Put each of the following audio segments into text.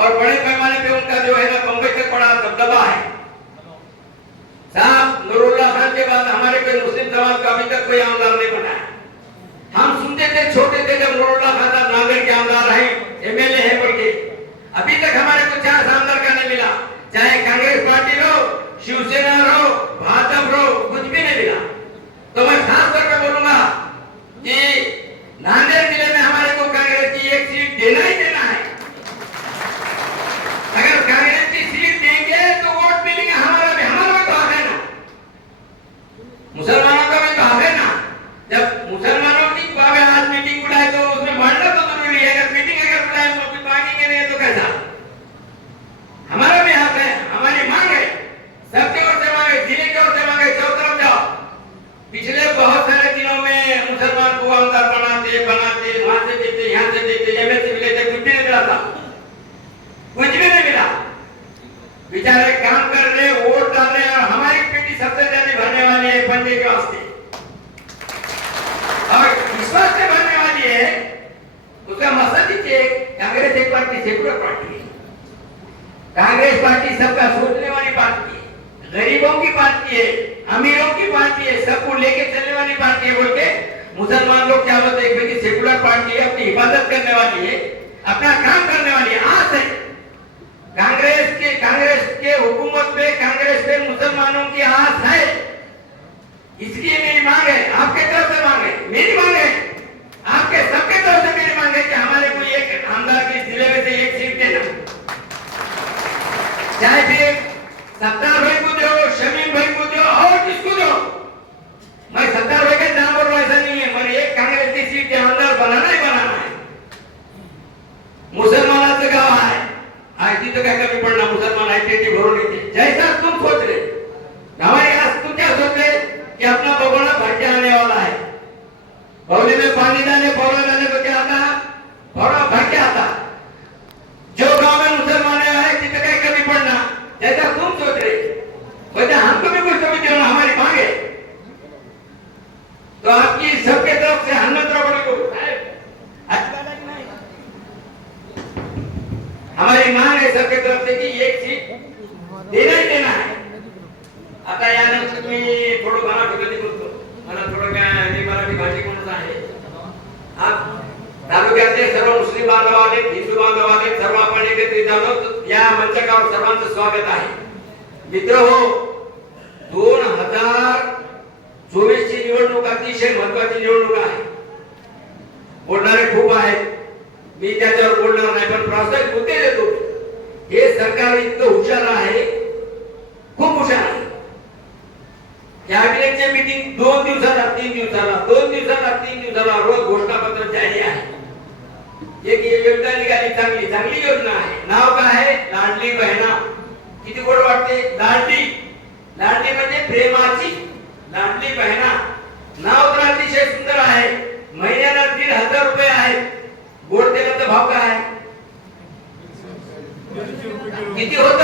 और बड़े पैमाने बड़ा दबदबा है। मुस्लिम समाज का अभी तक कोई आमदार नहीं हम सुनते थे, छोटे थे जब के आमदार है एमएलए अभी तक हमारे को चार मिला। चाहे कांग्रेस पार्टी हो शिवसेना रहो, भाजपा हो कुछ भी नहीं मिला तो मैं खास तौर पे बोलूँगा कि नांदेड़ ज़िले में हमारे को कांग्रेस की एक सीट देना ही देना है अगर कांग्रेस की सीट देंगे तो वोट मिलेंगे हमारा भी हमारा भी तो हक है ना मुसलमानों का भी तो हक है ना जब मुसलमानों की बाबे आज मीटिंग बुलाए तो उसमें बढ़ना तो ज़रूरी है अगर मीटिंग अगर बुलाए तो फिर मांगेंगे नहीं तो कैसा हमारा भी हक है हमारी मांग है सबके ओर से मांगे ज़िले की ओर से मांगे चौ तरफ़ जाओ पिछले बहुत सारे दिनों में मुसलमान को आमदार बनाते बनाते, वहाँ से देते यहाँ से देते एमएलसी भी लेते कुछ भी नहीं मिला था। कुछ भी नहीं मिला। बेचारे काम कर रहे, वोट डाल रहे, और हमारी पेटी सबसे ज़्यादा भरने वाली है पंजे के वास्ते। और इस वास्ते भरने वाली है, उसका मकसद ही है, कांग्रेस एक पार्टी सेकुलर पार्टी है। कांग्रेस पार्टी सबका सोचने वाली पार्टी है, गरीबों की पार्टी है, अमीरों की पार्टी है, सबको लेके चलने वाली पार्टी है, बोल के मुसलमान लोग क्या बोलते हैं? कि सेकुलर पार्टी है, अपनी हिफाजत करने वाली है, अपना काम करने वाली है, आज है कांग्रेस के कांग्रेस के हुकूमत पे कांग्रेस पे मुसलमानों की आस है। इसकी मेरी मांग है देणार देणार? आता यानंतर मी थोडं मराठी मध्ये बोलतो. मला थोडं काय मी मराठी भाषिक आहे. तालुक्यातले सर्व मुस्लिम बांधव आहेत हिंदू बांधव आहेत सर्व आपण एकत्रित आलो या मंचकावर सर्वांचं स्वागत आहे. मित्र हो दोन हजार चोवीस ची निवडणूक अतिशय महत्वाची निवडणूक आहे. बोलणारे खूप आहेत. मी त्याच्यावर बोलणार नाही पण प्रास्ताविक मुद्दे देतो. हे सरकार इतकं हुशार आहे. खूप हुशार आहे. कॅबिनेटचे मीटिंग दोन दिवसाला तीन दिवसाला दोन दिवसाला तीन दिवसाला रोज घोषणापत्र जारी आहे. एक योजना निघाली चांगली चांगली योजना आहे. नाव काय आहे? लाडली बहिणा. किती गोड वाटते? लाडली. लाडली म्हणजे प्रेमाची. लाडली बहिणा. नाव तर अतिशय सुंदर आहे. महिन्याला दीड हजार रुपये आहेत. गोड तेलाचा भाव काय आहे? किती होत?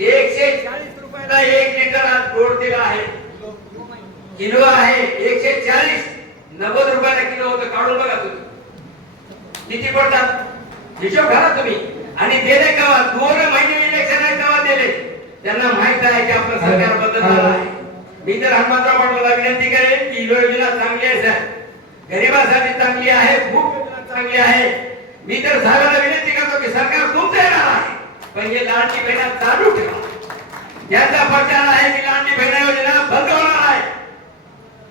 एकशे चाळीस रुपयाला एक लिटर आज गोड तेल आहे. किलो आहे एकशे चाळीस. नव्वद रुपयाला किलो होतं. काढून बघा तुम्ही. किती पडतात? हिशोब घाला तुम्ही. आणि दिले केव्हा दोन महिने इलेक्शन आहे तेव्हा दिले त्यांना माहीत आहे की आपलं सरकार बदलणार आहे. मी तर हनुमंतराव पाटलाला विनंती करेन की योजना चांगली आहे सर गरिबासाठी चांगली आहे खूप चांगली आहे. मी तर साहेबांना विनंती करतो की सरकार तुमचं येणार आहे. पण हे लाडकी बहिणा चालू ठेवा. ज्यांचा प्रचार आहे की लाडकी बहिणा योजना बंद होणार आहे.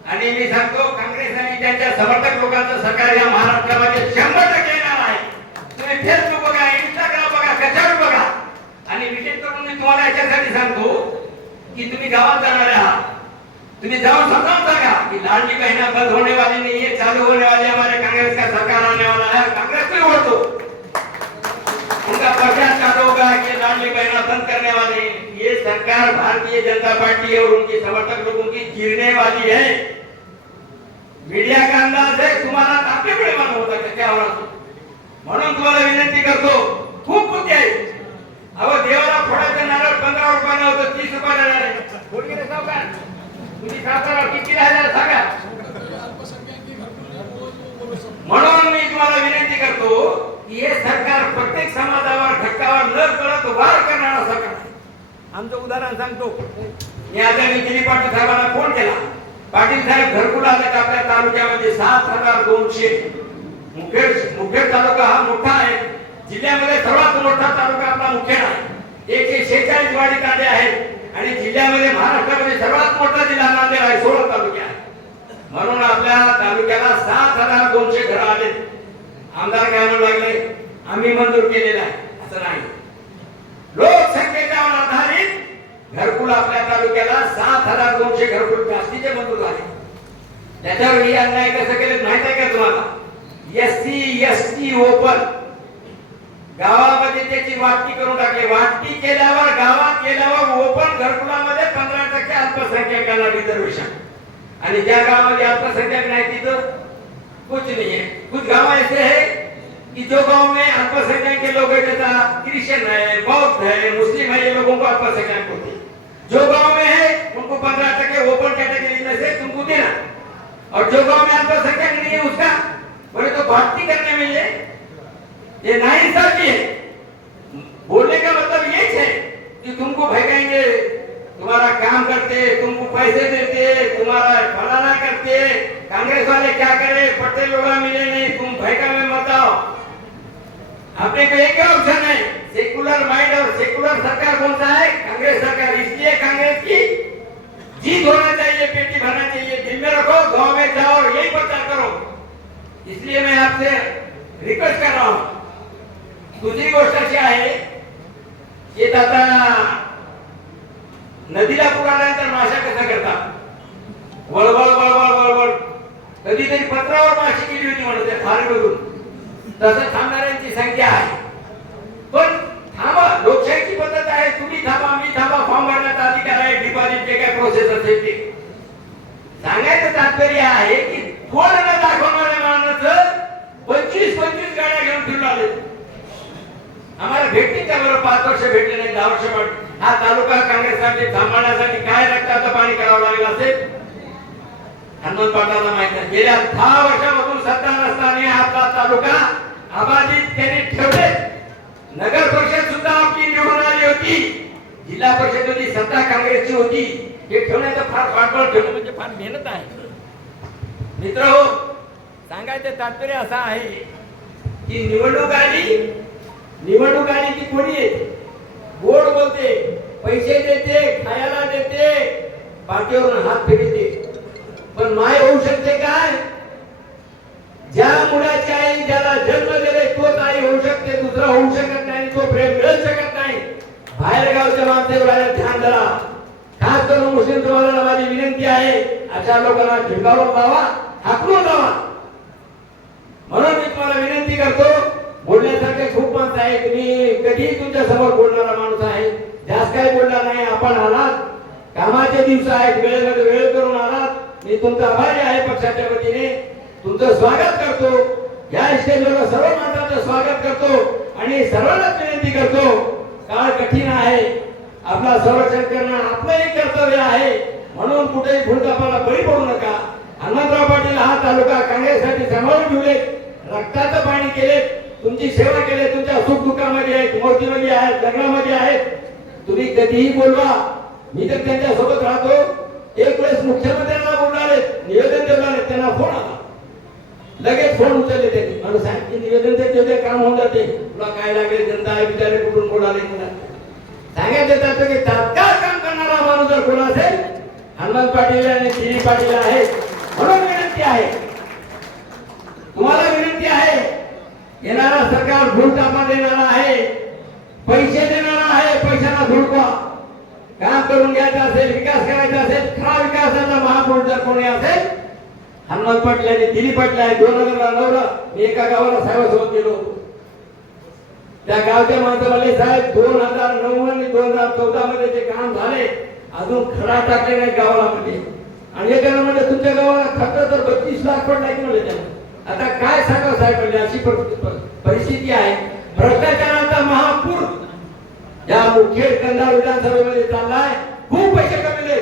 आणि मी सांगतो काँग्रेस आणि त्यांच्या समर्थक लोकांचं सरकार या महाराष्ट्रामध्ये शंभर टक्के येणार आहे. तुम्ही फेसबुक बघा इंस्टाग्राम बघा कशावर बघा. आणि विशेष करून मी तुम्हाला याच्यासाठी सांगतो की तुम्ही गावात जाणार आहात. तुम्ही जाऊन समजावून सांगा की लहानची बहिणा बंद होने वाली नाही चालू होने वाली है, हमारे कांग्रेस का सरकार आने वाला है कांग्रेस में वोट दो उनका प्रचार चालू होगा कि लाडली बहना बंद करने वाली ये सरकार भारतीय जनता पार्टी और उनके समर्थक लोगों की गिरने वाली है। मीडिया का अंदाज है तुम्हाला आपले पुढे मानव होता का क्या होणार म्हणून तुम्हाला विनंती करतो खूप मुद्दे आहेत अहो देवाला फोडायचं नारळ पंधरा रुपयाला होतं तीस रुपयाला नारळ फोडगिरे सावकार तुम्ही सावकार किती राहिला सांगा म्हणून मी तुम्हाला विनंती करतो की हे सरकार प्रत्येक समाजावर घटकावर न करत वार करणारा सरकार. आहे. आमचं उदाहरण सांगतो. मी आता मी पाटील साहेबांना फोन केला. पाटील साहेब घरकुल आले आपल्या तालुक्यामध्ये? सात हजार दोनशे. मुखेड मुखेड तालुका हा मोठा आहे. जिल्ह्यामध्ये सर्वात मोठा तालुका आपला मुखेड आहे. एकशे शेहेचाळीस वाडी कांदे आहेत. आणि जिल्ह्यामध्ये महाराष्ट्रामध्ये सर्वात मोठा जिल्हा नांदेड आहे सोळा तालुके आहे म्हणून आपल्या तालुक्याला सात हजार दोनशे घर आले आमदार काय म्हणू लागले. आम्ही मंजूर केलेला आहे. असं नाही. लोकसंख्येच्या आधारित घरकुल आपल्या तालुक्याला सात हजार दोनशे घरकुल जास्तीचे मंजूर झाले. त्याच्यावर ही अन्याय कसं केले माहीत आहे का तुम्हाला? S C S T open गावामध्ये त्याची वाटणी करून टाकली. वाटणी केल्यावर गावात गेल्यावर ओपन घरकुलामध्ये पंधरा टक्के अल्पसंख्याकांना रिझर्वेशन आणि ज्या गावामध्ये अल्पसंख्याक नाही तिथं कुछ नहीं है। कुछ गाँव ऐसे है कि जो गाँव में अल्पसंख्यक के लोग हैं, जैसा क्रिश्चियन है, बौद्ध है, मुस्लिम है, ये लोगों को अल्पसंख्यक होते जो गाँव में है, उनको पंद्रह टके ओपन कैटेगरी में से तुमको देना। और जो गाँव में अल्पसंख्यक नहीं है, उसका बोले तो भक्ति करने में ये ये नाइंसाफी है। बोलने का मतलब ये है कि तुमको भगाएँगे तुम्हारा काम करते, तुमको पैसे देते, तुम्हारा फलाना करते। कांग्रेस वाले क्या करे? पटेल लोग मिले नहीं, तुम भैका में मत आओ। अपने को एक ऑप्शन है। सेकुलर माइंड और सेकुलर सरकार कौन सा है? कांग्रेस सरकार। इसलिए कांग्रेस की जीत होना चाहिए, पेटी भरना चाहिए। दिल में रखो, गाँव में जाओ और यही प्रचार करो। इसलिए मैं आपसे रिक्वेस्ट कर रहा हूँ। दूसरी गोष्ट अशी आहे की आता नदीला पूर आल्यानंतर माशा कसा करतात? वळवळ वळवळ वळवळ. कधीतरी पत्रावर माशी केली होती म्हणते त्या तसं थांबणाऱ्यांची संख्या आहे. पण थांबा लोकशाहीची पद्धत आहे. तुम्ही थांबा मी थांबा. फॉर्म भरण्याचा अधिकार आहे. डिपॉझिट जे काय प्रोसेस असेल ते. सांगायचं तात्पर्य आहे की कोण न दाखवणाऱ्या माणसं पंचवीस पंचवीस गाड्या घेऊन फिरून आले आम्हाला भेटतील का बरं पाच वर्ष भेटले नाही दहा वर्ष भेटले हा तालुका काँग्रेससाठी सांभाळण्यासाठी काय रक्ताचं पाणी करावं लागेल असेल हनुमंत पाटलांना माहीत आहे. गेल्या दहा वर्षापासून सत्ता नसताना आपला तालुका. अबाधित त्यांनी ठेवले. नगर परिषद सुद्धा आपली निवडून आली होती. जिल्हा परिषद होती सत्ता काँग्रेसची होती. हे ठेवण्याचं फार पाठबळ ठेवलं म्हणजे फार मेहनत आहे. मित्र हो सांगायचं तात्पर्य असं आहे की निवडणूक आली निवडणूक आली की कोणी गोड बोलते. पैसे देते खायला देते पाठीवरून हात फिरते पण माय होऊ शकते काय? ज्या मुलाची आई ज्याला जन्म दिले तोच आई होऊ शकते दुसरा होऊ शकत नाही तो प्रेम मिळू शकत नाही. बाहेर गावच्या माणसाला ध्यान धरा. खास करून मुस्लिम समाजाला माझी विनंती आहे. अशा लोकांना झिंगावून लावा हाकलून लावा. म्हणून मी तुम्हाला विनंती करतो बोलण्यासारखे खूप माणसं आहे तुम्ही कधीही तुमच्यासमोर बोलणारा माणूस आहे जास्त बोलणार नाही आपण आलात. कामाचे दिवस आहेत वेळेमध्ये वेळ करून आलात. मी तुमचा आभारी आहे पक्षाच्या वतीने. तुमचं स्वागत करतो. या स्टेजवर सर्व माणसाचं स्वागत करतो आणि सर्वांनाच विनंती करतो. काळ कठीण आहे. आपला संरक्षण करणं आपलंही कर्तव्य आहे. म्हणून कुठेही भूलकापाला बळी पडू नका. हनुमंतराव पाटील हा तालुका काँग्रेससाठी सांभाळून ठेवले रक्ताचं पाणी केले तुमची सेवा केली तुमच्या सुख दुःखामध्ये आहेत. मूर्तीमध्ये आहेत. लग्नामध्ये तुम्ही कधीही बोलवा. मी तर त्यांच्यासोबत राहतो. एक वेळेस मुख्यमंत्र्यांना बोलणारे निवेदन देणार आहेत त्यांना फोन आला. लगेच फोन उचलले त्यांनी. मला साहेब की निवेदन ते तेवढे काम होऊन जाते. तुला काय लागेल जनता आहे बिचारे कुठून बोलाले तुला सांगायचं त्याचं की तात्काळ काम करणारा माणूस जर कोण असेल हनुमंत पाटील आणि श्री पाटील आहेत म्हणून विनंती आहे तुम्हाला विनंती आहे येणारा सरकार भूलतापा देणारा आहे पैसे देणारा आहे पैशाला धुडकवा काम करून घ्यायचं असेल विकास करायचा असेल खरा विकासाचा महापुरुष आहे? हनुमान असेल पाटील आणि दिलीप पाटील आहे. दोन हजार नऊला मी एका गावाला साहेबासोबत गेलो. होतो त्या गावच्या माणसं म्हणले साहेब दोन हजार नऊ आणि दोन हजार चौदा मध्ये जे काम झाले अजून खडा टाकले नाही गावाला म्हणजे आणि एकानं म्हणजे तुमच्या गावाला खर्च तर बत्तीस लाख पडला की म्हणले आता काय सांगा साहेब म्हणजे अशी परिस्थिती आहे. भ्रष्टाचाराचा महापूर. या मुखेड कंधार विधानसभेमध्ये चाललाय. खूप पैसे कमवले.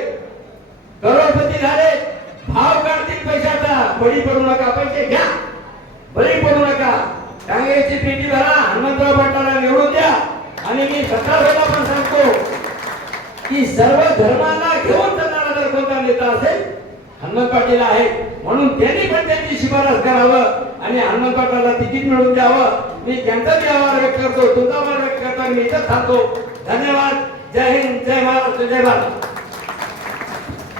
करोडपती झाले. भाव काढतील पैशाचा बळी पडू नका पैसे घ्या. बळी पडू नका. काँग्रेसची पेटी भरा हनुमंतराव पाटलाला निवडून द्या. आणि मी सकाळला पण सांगतो की सर्व धर्मांना घेऊन जाणारा जर कोणता नेता असेल हनुमंत पाटील आहे. म्हणून त्यांनी पण त्यांची शिफारस करावं आणि हनुमंत पाटलाला तिकीट मिळवून द्यावं. मी त्यांचा मी आभार व्यक्त करतो तुमचा आभार व्यक्त करतो मी इथं थांबतो. धन्यवाद. जय हिंद. जय महाराष्ट्र. जय भारत.